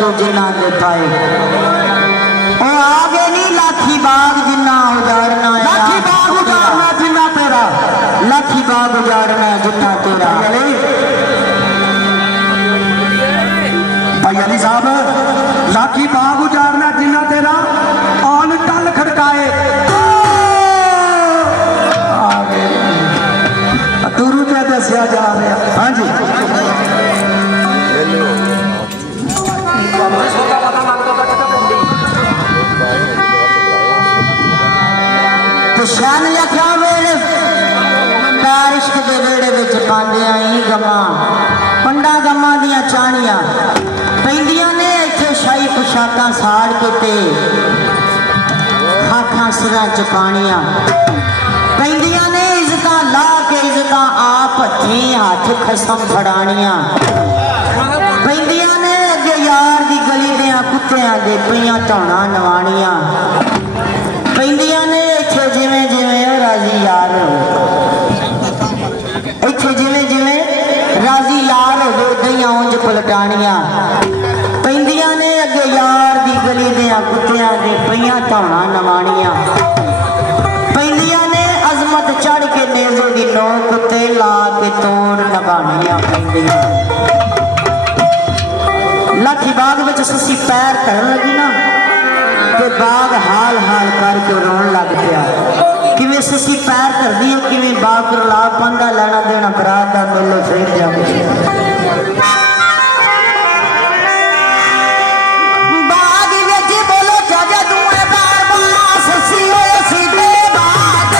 तू जिन्ना के पाए आगे नहीं लाखी बाग जिन्ना उजाड़ना लाखी बाग उजाड़ना जिन्ना तेरा लाखी बाग उजाड़ना जिन्ना तेरा भाई अली साहब लाखी बाग उजाड़ना जिन्ना तेरा आन टल खड़काए दूरू पे दसिया जा रहा। हाँ जी तो शान लिखा वेले पैर इश्क दे वेड़े विच पांदे आई गमा पंडा गमा दियां चाणियां पैंदियां ने इत्थे शाही पोशाकां साड़ के ते खाखां सिरां च पाणियां पैंदियां ने इज्जतां ला के इज्जतां आप हत्थीं हत्थ खसम फड़ाणियां पैंदियां ने अगे यार दी गली दियां कुत्तियां दे पईयां धौणा नवाणियां पैंदियां ने इत्थे जिवें जिवें राजी यार इत्थे जिवें जिवें राजी यार हो दइयां उंज पलटाणियां पैंदियां ने अगे यार दी गली दियां कुत्तियां दे पईयां धौणा नवाणियां पैंदियां ने अजमत चढ़ के नेज़े दी नोक ते ला के तोड़ नभाणियां पैंदियां लाठी बाग विच ससी पैर धरन लगी ना ते बाग हाल हाल करके रोन लग पिया किवें ससी पैर धरदी है किवें बाग रला पांदा लेना देना बरात दा मेले फिर जावे बाग विच बोलो जाजा तू ए बार बार ससी होए सीधे बाग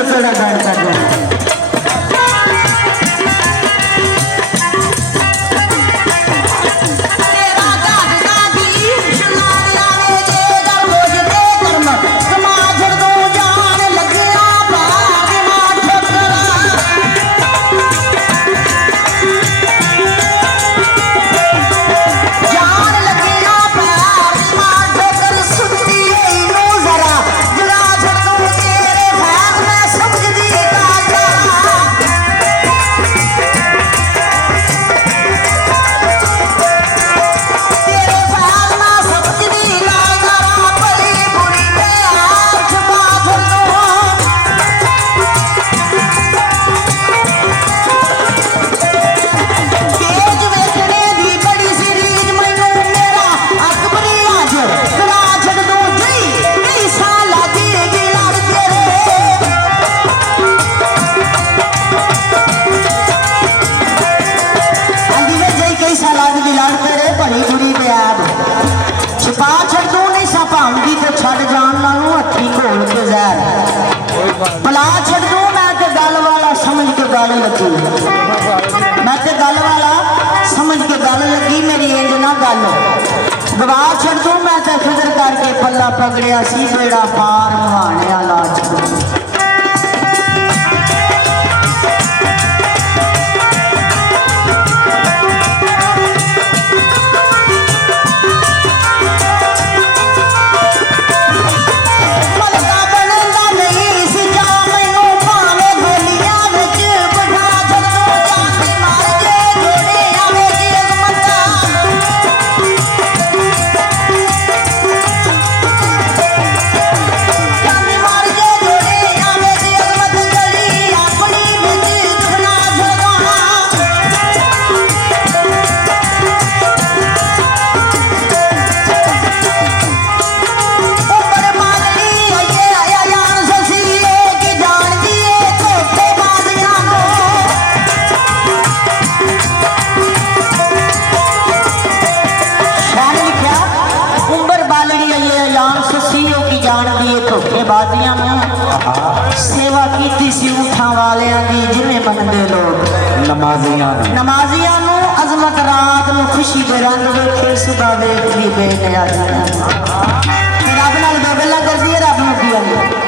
दसो केड़ा गान करना भला छड़ दूं मैं ते गल वाला समझ के गल लगी मैं ते गल वाला समझ के गल लगी मेरी इंज ना गल गवा छड़ दूं मैं ते फिक्र करके पल्ला पकड़िया सी बेड़ा पार मुहाने लाज धोखेबाजियां में सेवा की सी उठा वालियां दी जिन्हें मनदे लोग नमाजियां नू अजमत रात नू खुशी दे रंग वेखे सुबह वेखदी बेनियाज़ी रब नाल गल्लां करदी है रब नू की आंदी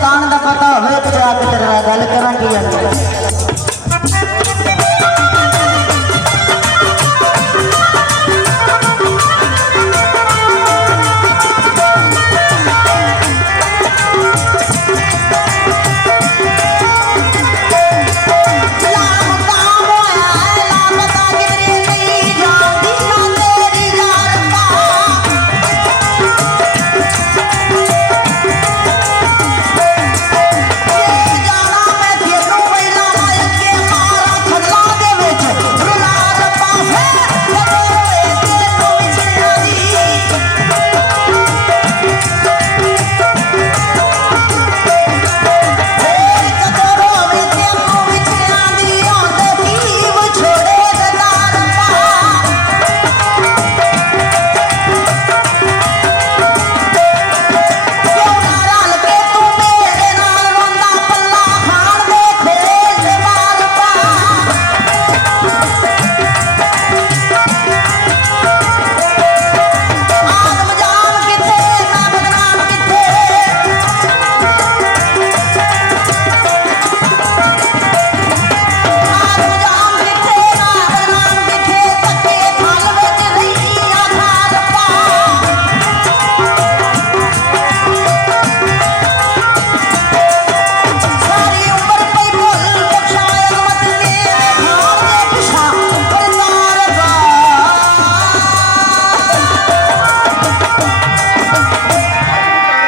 ਮਕਾਨ ਦਾ ਪਤਾ ਹੋਵੇ ਤੇ ਆ ਕੇ ਤੇਰੇ ਨਾਲ ਗੱਲ ਕਰਾਂ